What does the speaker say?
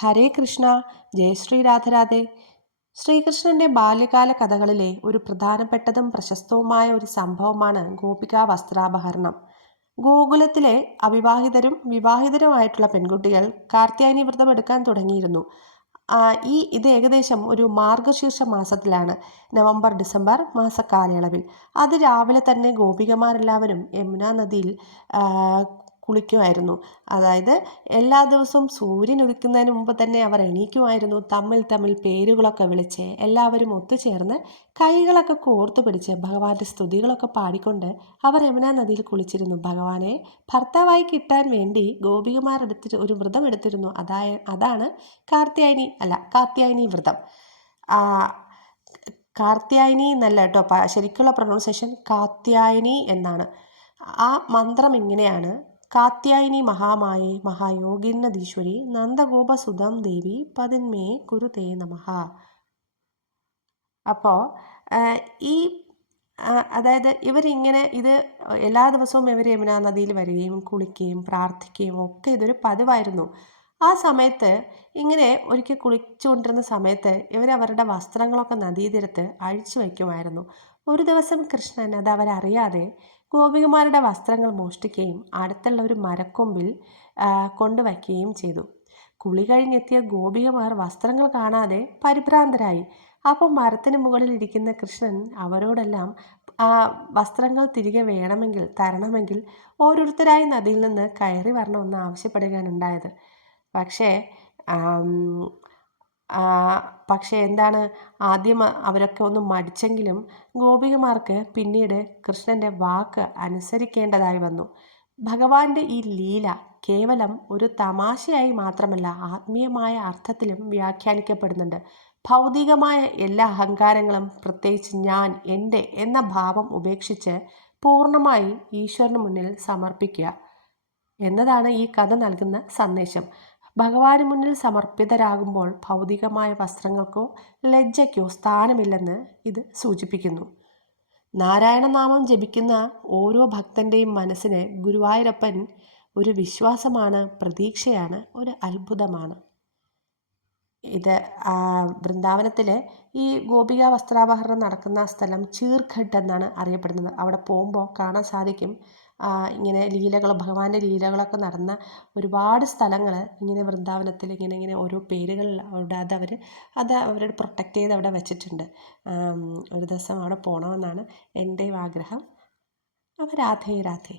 ഹരേ കൃഷ്ണ. ജയ ശ്രീ രാധരാധേ. ശ്രീകൃഷ്ണന്റെ ബാല്യകാല കഥകളിലെ ഒരു പ്രധാനപ്പെട്ടതും പ്രശസ്തവുമായ ഒരു സംഭവമാണ് ഗോപികാ വസ്ത്രാപഹരണം. ഗോകുലത്തിലെ അവിവാഹിതരും വിവാഹിതരുമായിട്ടുള്ള പെൺകുട്ടികൾ കാർത്യായനി വ്രതം എടുക്കാൻ തുടങ്ങിയിരുന്നു. ഇത് ഏകദേശം ഒരു മാർഗശീർഷ മാസത്തിലാണ്, നവംബർ ഡിസംബർ മാസക്കാലയളവിൽ. അത് രാവിലെ തന്നെ ഗോപികമാരെല്ലാവരും യമുനാ നദിയിൽ കുളിക്കുമായിരുന്നു. അതായത് എല്ലാ ദിവസവും സൂര്യൻ ഉദിക്കുന്നതിന് മുമ്പ് തന്നെ അവർ എണീക്കുമായിരുന്നു. തമ്മിൽ തമ്മിൽ പേരുകളൊക്കെ വിളിച്ച് എല്ലാവരും ഒത്തുചേർന്ന് കൈകളൊക്കെ കോർത്തു പിടിച്ച് ഭഗവാന്റെ സ്തുതികളൊക്കെ പാടിക്കൊണ്ട് അവർ യമുനാ നദിയിൽ കുളിച്ചിരുന്നു. ഭഗവാനെ ഭർത്താവായി കിട്ടാൻ വേണ്ടി ഗോപികമാർ ഒരു വ്രതം എടുത്തിരുന്നു. അതാണ് കാർത്യായനി വ്രതം. കാർത്യായനി എന്നല്ല കേട്ടോ, ശരിക്കുള്ള പ്രൊണൗൺസിയേഷൻ കാത്യായനി എന്നാണ്. ആ മന്ത്രം ഇങ്ങനെയാണ്: കാത്യായനി മഹാമായേ മഹായോഗിന്നതീശ്വരി നന്ദഗോപസുതം ദേവി പതിന്മേ കുരുതേ നമഃ. അപ്പോൾ അതായത് ഇവരിങ്ങനെ എല്ലാ ദിവസവും ഇവർ യമുനാ നദിയിൽ വരികയും കുളിക്കുകയും പ്രാർത്ഥിക്കുകയും ഒക്കെ ഇതൊരു പതിവായിരുന്നു. ആ സമയത്ത് ഇങ്ങനെ ഒരിക്കൽ കുളിച്ചുകൊണ്ടിരുന്ന സമയത്ത് അവരുടെ വസ്ത്രങ്ങളൊക്കെ നദീതീരത്ത് അഴിച്ചു വയ്ക്കുമായിരുന്നു. ഒരു ദിവസം കൃഷ്ണൻ അത് അവരറിയാതെ ഗോപികമാരുടെ വസ്ത്രങ്ങൾ മോഷ്ടിക്കുകയും അടുത്തുള്ള ഒരു മരക്കൊമ്പിൽ കൊണ്ടുവയ്ക്കുകയും ചെയ്തു. കുളി കഴിഞ്ഞെത്തിയ ഗോപികമാർ വസ്ത്രങ്ങൾ കാണാതെ പരിഭ്രാന്തരായി. അപ്പോൾ മരത്തിന് മുകളിൽ ഇരിക്കുന്ന കൃഷ്ണൻ അവരോടെല്ലാം വസ്ത്രങ്ങൾ തിരികെ തരണമെങ്കിൽ ഓരോരുത്തരായി നദിയിൽ നിന്ന് കയറി വരണമെന്ന് ആവശ്യപ്പെടുകയാണ് ഉണ്ടായത്. പക്ഷേ എന്താണ്, ആദ്യം അവരൊക്കെ ഒന്ന് മടിച്ചെങ്കിലും ഗോപികമാർക്ക് പിന്നീട് കൃഷ്ണൻ്റെ വാക്ക് അനുസരിക്കേണ്ടതായി വന്നു. ഭഗവാന്റെ ഈ ലീല കേവലം ഒരു തമാശയായി മാത്രമല്ല, ആത്മീയമായ അർത്ഥത്തിലും വ്യാഖ്യാനിക്കപ്പെടുന്നുണ്ട്. ഭൗതികമായ എല്ലാ അഹങ്കാരങ്ങളും, പ്രത്യേകിച്ച് ഞാൻ, എൻ്റെ എന്ന ഭാവം ഉപേക്ഷിച്ച് പൂർണ്ണമായി ഈശ്വരന് മുന്നിൽ സമർപ്പിക്കുക എന്നതാണ് ഈ കഥ നൽകുന്ന സന്ദേശം. ഭഗവാന് മുന്നിൽ സമർപ്പിതരാകുമ്പോൾ ഭൗതികമായ വസ്ത്രങ്ങൾക്കോ ലജ്ജയ്ക്കോ സ്ഥാനമില്ലെന്ന് ഇത് സൂചിപ്പിക്കുന്നു. നാരായണനാമം ജപിക്കുന്ന ഓരോ ഭക്തൻ്റെയും മനസ്സിന് ഗുരുവായൂരപ്പൻ ഒരു വിശ്വാസമാണ്, പ്രതീക്ഷയാണ്, ഒരു അത്ഭുതമാണ്. ഇത് വൃന്ദാവനത്തിൽ ഈ ഗോപിക വസ്ത്രാപഹരണം നടക്കുന്ന സ്ഥലം ചീർഘട്ട് എന്നാണ് അറിയപ്പെടുന്നത്. അവിടെ പോകുമ്പോൾ കാണാൻ സാധിക്കും ഇങ്ങനെ ഭഗവാന്റെ ലീലകളൊക്കെ നടന്ന ഒരുപാട് സ്ഥലങ്ങൾ ഇങ്ങനെ വൃന്ദാവനത്തിൽ ഇങ്ങനെ ഓരോ പേരുകൾ അവിടെ അവരുടെ പ്രൊട്ടക്റ്റ് ചെയ്ത് അവിടെ വെച്ചിട്ടുണ്ട്. ഒരു ദിവസം അവിടെ പോകണമെന്നാണ് എൻ്റെയും ആഗ്രഹം. അപ്പോൾ രാധേ രാധേ.